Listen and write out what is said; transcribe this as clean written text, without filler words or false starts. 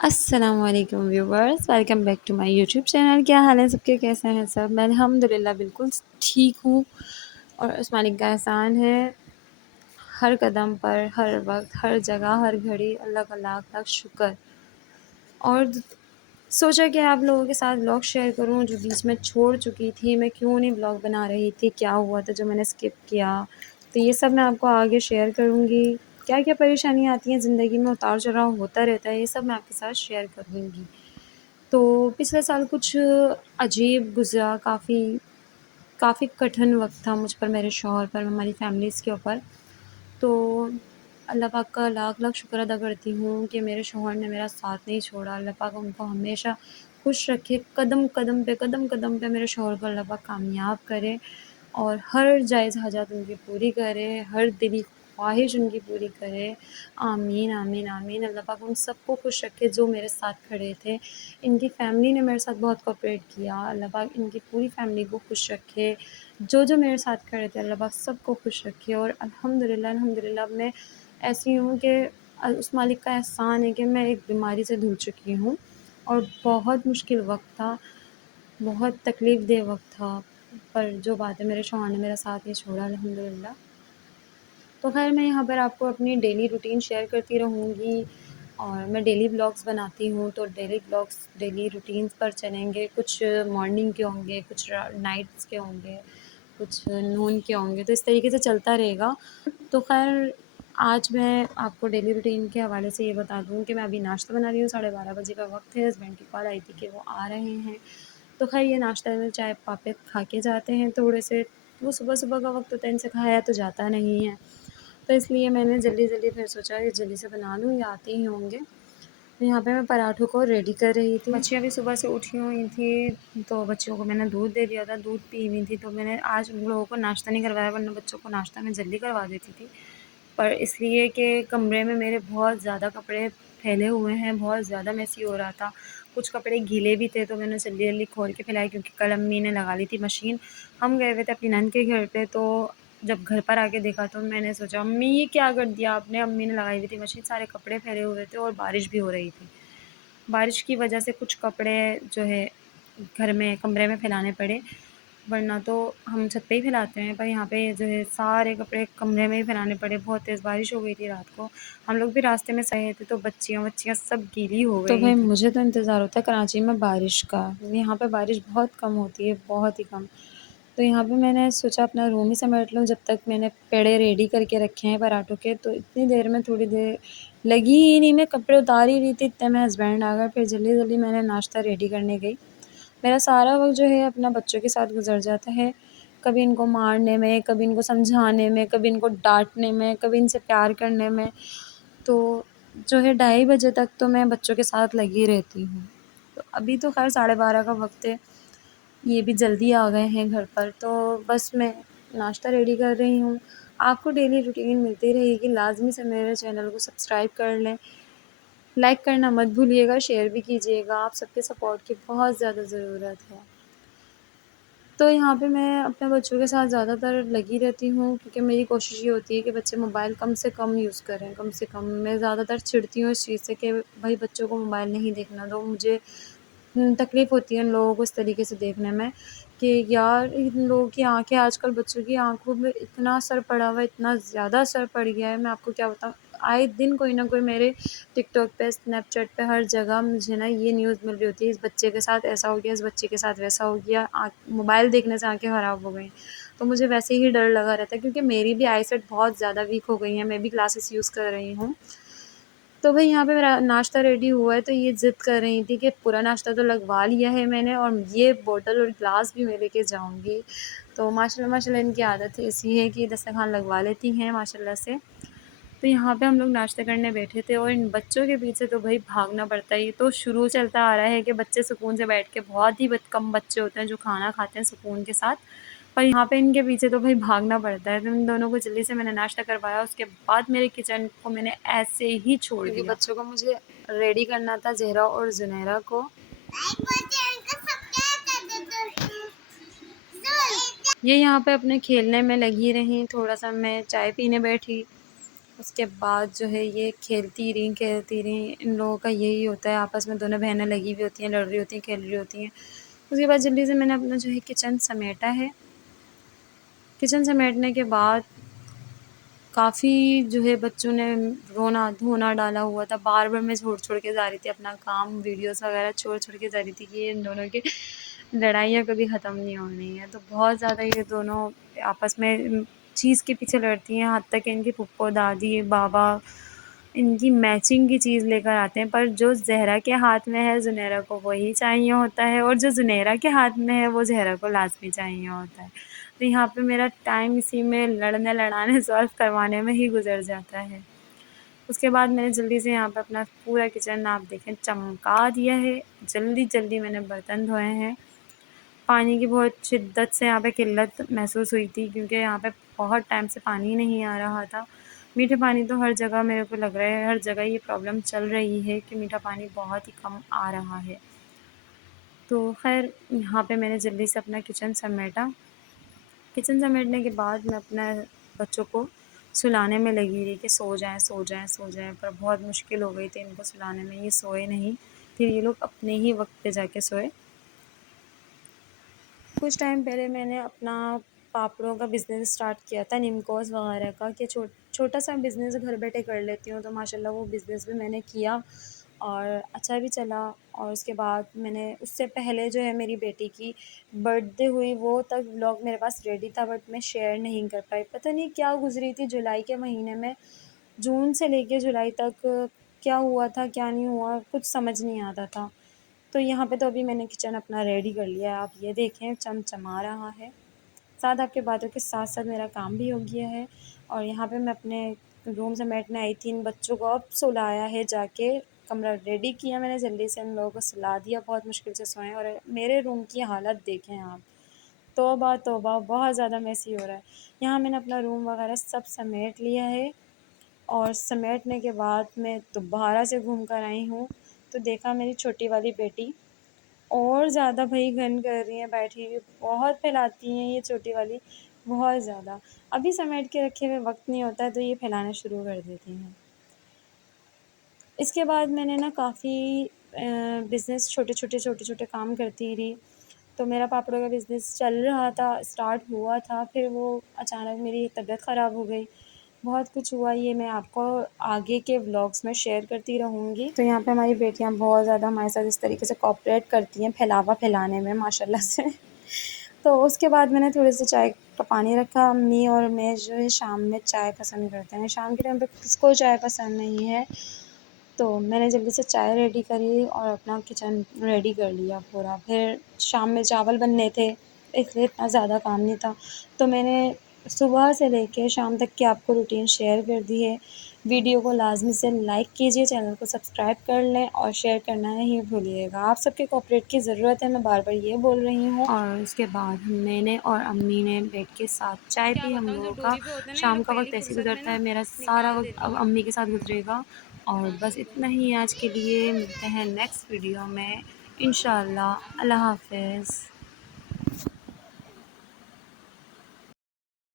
अस्सलाम वालेकुम viewers, welcome back to my YouTube channel. क्या हाल है सबके, कैसे हैं सब? मैं अल्हम्दुलिल्लाह बिल्कुल ठीक हूँ और उस मालिक का एहसान है। हर कदम पर, हर वक्त, हर जगह, हर घड़ी अल्लाह का लाख लाख शुक्र। और सोचा कि आप लोगों के साथ ब्लॉग शेयर करूं जो बीच में छोड़ चुकी थी। मैं क्यों नहीं ब्लॉग बना रही थी, क्या हुआ था जो मैंने स्किप किया, तो ये सब मैं आपको आगे शेयर करूंगी। क्या क्या परेशानियां आती हैं ज़िंदगी में, उतार चढ़ाव होता रहता है, ये सब मैं आपके साथ शेयर करूंगी। तो पिछले साल कुछ अजीब गुज़रा, काफ़ी काफ़ी कठिन वक़्त था मुझ पर, मेरे शौहर पर, हमारी फ़ैमिलीज़ के ऊपर। तो अल्लाह पाक का लाख लाख शुक्र अदा करती हूँ कि मेरे शौहर ने मेरा साथ नहीं छोड़ा। अल्लाह पाक उनको हमेशा खुश रखे, कदम कदम पे मेरे शौहर को अल्लाह पाक कामयाब करे और हर जायज़ हाजात उनकी पूरी करे, हर दिली ख्वाहिश उनकी पूरी करे। आमीन आमीन आमीन। अल्लाह पाक उन सबको खुश रखे जो मेरे साथ खड़े थे। इनकी फ़ैमिली ने मेरे साथ बहुत कोऑपरेट किया। अल्लाह पाक इनकी पूरी फ़ैमिली को खुश रखे। जो मेरे साथ खड़े थे अल्लाह पाक सबको खुश रखे। और अल्हम्दुलिल्लाह अल्हम्दुलिल्लाह अब मैं ऐसी हूँ कि उस मालिक का एहसान है कि मैं एक बीमारी से जूझ चुकी हूँ और बहुत मुश्किल वक़्त था, बहुत तकलीफ़देह वक़्त था। पर जो बात है, मेरे शौहर ने मेरा साथ नहीं छोड़ा अल्हम्दुलिल्लाह। तो ख़ैर मैं यहाँ पर आपको अपनी डेली रूटीन शेयर करती रहूँगी और मैं डेली व्लॉग्स बनाती हूँ, तो डेली व्लॉग्स डेली रूटीन्स पर चलेंगे। कुछ मॉर्निंग के होंगे, कुछ नाइट्स के होंगे, कुछ नून के होंगे, तो इस तरीके से चलता रहेगा। तो ख़ैर आज मैं आपको डेली रूटीन के हवाले से ये बता दूँ कि मैं अभी नाश्ता बना रही हूँ। 12:30 बजे का वक्त है। हस्बैंड की कॉल आई थी कि वो आ रहे हैं, तो ख़ैर ये नाश्ता में चाय पापे खा के जाते हैं थोड़े से। वो सुबह सुबह का वक्त होता है, इनसे खाया तो जाता नहीं है, तो इसलिए मैंने जल्दी जल्दी फिर सोचा कि जल्दी से बना लूँ, ये आते ही होंगे। तो यहाँ पे मैं पराठों को रेडी कर रही थी। बच्चियाँ भी सुबह से उठी हुई थी, तो बच्चियों को मैंने दूध दे दिया था, दूध पी हुई थी। तो मैंने आज उन लोगों को नाश्ता नहीं करवाया, वरना बच्चों को नाश्ता मैं जल्दी करवा देती थी। पर इसलिए कि कमरे में मेरे बहुत ज़्यादा कपड़े फैले हुए हैं, बहुत ज़्यादा मेसी हो रहा था। कुछ कपड़े गीले भी थे, तो मैंने जल्दी जल्दी खोल के फैलाए, क्योंकि कल अम्मी ने लगा ली थी मशीन। हम गए हुए थे अपनी नंद के घर पे, तो जब घर पर आके देखा तो मैंने सोचा अम्मी ये क्या कर दिया आपने। अम्मी ने लगाई हुई थी मशीन, सारे कपड़े फैले हुए थे और बारिश भी हो रही थी। बारिश की वजह से कुछ कपड़े जो है घर में कमरे में फैलाने पड़े, वरना तो हम छत पे ही फैलाते हैं। पर यहाँ पे जो है सारे कपड़े कमरे में ही फैलाने पड़े। बहुत तेज़ बारिश हो गई थी रात को, हम लोग भी रास्ते में सहे थे, तो बच्चियाँ वच्चियाँ सब गीली हो तो गई भाई थी। मुझे तो इंतज़ार होता है कराची में बारिश का। यहाँ पे बारिश बहुत कम होती है, बहुत ही कम। तो यहाँ पे मैंने सोचा अपना रूम ही समेट लूँ, जब तक मैंने पेड़े रेडी करके रखे हैं पराठों के। तो इतनी देर में, थोड़ी देर लगी ही नहीं, मैं कपड़े उतार ही रही थी, इतने में हस्बैंड आ गए। फिर जल्दी जल्दी मैंने नाश्ता रेडी करने गई। मेरा सारा वक्त जो है अपना बच्चों के साथ गुजर जाता है, कभी इनको मारने में, कभी इनको समझाने में, कभी इनको डांटने में, कभी इनसे प्यार करने में। तो जो है 2:30 बजे तक तो मैं बच्चों के साथ लगी रहती हूँ। तो अभी तो ख़ैर 12:30 का वक़्त है, ये भी जल्दी आ गए हैं घर पर, तो बस मैं नाश्ता रेडी कर रही हूँ। आपको डेली रूटीन मिलती रहेगी, लाज़मी से मेरे चैनल को सब्सक्राइब कर लें, लाइक करना मत भूलिएगा, शेयर भी कीजिएगा। आप सबके सपोर्ट की बहुत ज़्यादा ज़रूरत है। तो यहाँ पे मैं अपने बच्चों के साथ ज़्यादातर लगी रहती हूँ, क्योंकि मेरी कोशिश ये होती है कि बच्चे मोबाइल कम से कम यूज़ करें, कम से कम। मैं ज़्यादातर चिढ़ती हूँ इस चीज़ से कि भाई बच्चों को मोबाइल नहीं देखना दो। मुझे तकलीफ़ होती है इन लोगों को इस तरीके से देखने में कि यार इन लोगों की आँखें, आजकल बच्चों की आँखों में इतना असर पड़ा हुआ है, इतना ज़्यादा असर पड़ गया है, मैं आपको क्या बताऊँ। आए दिन कोई ना कोई मेरे टिकटॉक पे, स्नैपचैट पे, हर जगह मुझे ना ये न्यूज़ मिल रही होती है, इस बच्चे के साथ ऐसा हो गया, इस बच्चे के साथ वैसा हो गया। मोबाइल देखने से आँखें ख़राब हो गई। तो मुझे वैसे ही डर लगा रहता है, क्योंकि मेरी भी आईसाइट बहुत ज़्यादा वीक हो गई है, मैं भी ग्लासेस यूज़ कर रही हूँ। तो भाई यहाँ पे मेरा नाश्ता रेडी हुआ है, तो ये ज़िद कर रही थी कि पूरा नाश्ता तो लगवा लिया है मैंने, और ये बॉटल और ग्लास भी मैं लेके जाऊँगी। तो माशाल्लाह माशाल्लाह इनकी आदत ऐसी है कि दस्तरख़्वान लगवा लेती हैं माशाल्लाह से। तो यहाँ पे हम लोग नाश्ता करने बैठे थे, और इन बच्चों के पीछे तो भाई भागना पड़ता है। ये तो शुरू चलता आ रहा है कि बच्चे सुकून से बैठ के, बहुत ही कम बच्चे होते हैं जो खाना खाते हैं सुकून के साथ, पर यहाँ पे इनके पीछे तो भाई भागना पड़ता है। तो इन दोनों को जल्दी से मैंने नाश्ता करवाया, उसके बाद मेरे किचन को मैंने ऐसे ही छोड़ क्योंकि दिया। बच्चों को मुझे रेडी करना था, ज़हरा और ज़ुनैरा को। ये यहाँ पे अपने खेलने में लगी रहीं, थोड़ा सा मैं चाय पीने बैठी। उसके बाद जो है ये खेलती रहीं। इन लोगों का यही होता है, आपस में दोनों बहनें लगी हुई होती हैं, लड़ रही होती हैं, खेल रही होती हैं। उसके बाद जल्दी से मैंने अपना जो है किचन समेटा है। किचन समेटने के बाद काफ़ी जो है बच्चों ने रोना धोना डाला हुआ था, बार-बार मैं छोड़-छोड़ के जा रही थी अपना काम, वीडियोज़ वगैरह छोड़-छोड़ के जा रही थी कि इन दोनों की लड़ाइयाँ कभी ख़त्म नहीं होनी है। तो बहुत ज़्यादा ये दोनों आपस में चीज़ के पीछे लड़ती हैं, यहाँ तक कि इनके फूफो, दादी, बाबा इनकी मैचिंग की चीज़ लेकर आते हैं, पर जो ज़हरा के हाथ में है, ज़ुनैरा को वही चाहिए होता है, और जो ज़ुनैरा के हाथ में है, वो ज़हरा को लाज़मी चाहिए होता है। तो यहाँ पे मेरा टाइम इसी में लड़ने-लड़ाने, सॉल्व करवाने में ही गुज़र जाता है। उसके बाद मैंने जल्दी से यहाँ पे अपना पूरा किचन आप देखें चमका दिया है। जल्दी-जल्दी मैंने बर्तन धोए हैं। पानी की बहुत शिद्दत से यहाँ पे किल्लत महसूस हुई थी, क्योंकि यहाँ पे बहुत टाइम से पानी नहीं आ रहा था। मीठे पानी तो हर जगह मेरे को लग रहा है, हर जगह ये प्रॉब्लम चल रही है कि मीठा पानी बहुत ही कम आ रहा है। तो ख़ैर यहाँ पे मैंने जल्दी से अपना किचन समेटा। किचन समेटने के बाद मैं अपना बच्चों को सुलाने में लगी रही कि सो जाएँ, सो जाएँ, सो जाएँ, पर बहुत मुश्किल हो गई थी इनको सुलाने में, ये सोए नहीं। फिर ये लोग अपने ही वक़्त पे जाके सोए। कुछ टाइम पहले मैंने अपना पापड़ों का बिज़नेस स्टार्ट किया था, निमकोस वगैरह का, कि छोटा-सा बिज़नेस घर बैठे कर लेती हूँ, तो माशाल्लाह वो बिज़नेस भी मैंने किया और अच्छा भी चला। और उसके बाद मैंने उससे पहले जो है मेरी बेटी की बर्थडे हुई, वो तक व्लॉग मेरे पास रेडी था, बट मैं शेयर नहीं कर पाई। पता नहीं क्या गुज़री थी जुलाई के महीने में, जून से लेके जुलाई तक क्या हुआ था, क्या नहीं हुआ, कुछ समझ नहीं आता था। तो यहाँ पे तो अभी मैंने किचन अपना रेडी कर लिया है, आप ये देखें चमचमा रहा है। साथ आपके बातों के साथ-साथ मेरा काम भी हो गया है और यहाँ पे मैं अपने रूम समेटने आई थी, इन बच्चों को अब सुलाया है जाके, कमरा रेडी किया मैंने, जल्दी से इन लोगों को सुला दिया, बहुत मुश्किल से सोए और मेरे रूम की हालत देखें आप। तौबा तौबा! बहुत ज़्यादा मेसी हो रहा है। यहाँ मैंने अपना रूम वगैरह सब समेट लिया है और समेटने के बाद मैं दोबारा से घूम कर आई हूँ, तो देखा मेरी छोटी वाली बेटी और ज़्यादा भई घन कर रही हैं बैठी हुई, बहुत फैलाती हैं ये छोटी वाली, बहुत ज़्यादा। अभी समेट के रखे हुए वक़्त नहीं होता है तो ये फैलाना शुरू कर देती हैं। इसके बाद मैंने ना काफ़ी बिज़नेस छोटे-छोटे काम करती रही। तो मेरा पापड़ों का बिज़नेस चल रहा था, स्टार्ट हुआ था, फिर वो अचानक मेरी तबीयत ख़राब हो गई। बहुत कुछ हुआ, ये मैं आपको आगे के व्लॉग्स में शेयर करती रहूँगी। तो यहाँ पे हमारी बेटियाँ बहुत ज़्यादा हमारे साथ इस तरीके से कोऑपरेट करती हैं फैलावा फैलाने में माशाल्लाह से। तो उसके बाद मैंने थोड़े से चाय का पानी रखा, अम्मी और मैं जो है शाम में चाय पसंद करते हैं। शाम के टाइम पे किसको चाय पसंद नहीं है। तो मैंने जल्दी से चाय रेडी करी और अपना किचन रेडी कर लिया पूरा। फिर शाम में चावल बनने थे, इसलिए इतना ज़्यादा काम नहीं था। तो मैंने सुबह से लेके शाम तक की आपको रूटीन शेयर कर दी है। वीडियो को लाज़मी से लाइक कीजिए, चैनल को सब्सक्राइब कर लें और शेयर करना नहीं भूलिएगा। आप सबके कोऑपरेट की ज़रूरत है, मैं बार-बार ये बोल रही हूँ। और उसके बाद मैंने और अम्मी ने बैठ के साथ चाय क्या पी हम बताऊँ, लोगों जब का। ड्यूटी पे होते हैं ना ये शाम लोग का पहली वक़्त ऐसे ही फुर्सत में गुज़रता ना है, मेरा सारा निकाल वक़्त देते अब हैं। अम्मी के साथ गुज़रेगा। और हाँ, बस ये लो। इतना ही आज के लिए, मिलते हैं नेक्स्ट वीडियो में इंशाअल्लाह। अल्लाह हाफ़िज़।